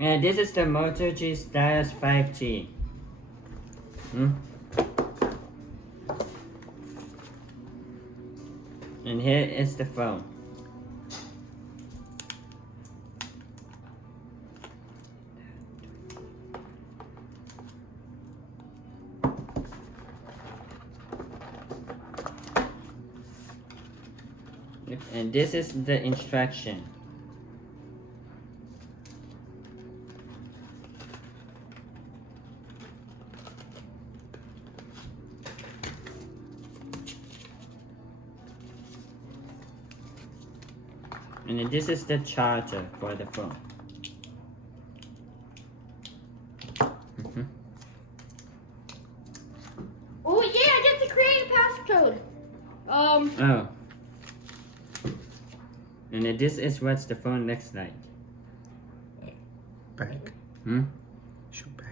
And this is the Moto G Stylus 5G. And here is the phone. And this is the instruction. And then this is the charger for the phone. Oh yeah, I get to create a passcode. Oh. And then this is what the phone looks like. Back. Hmm? Show back.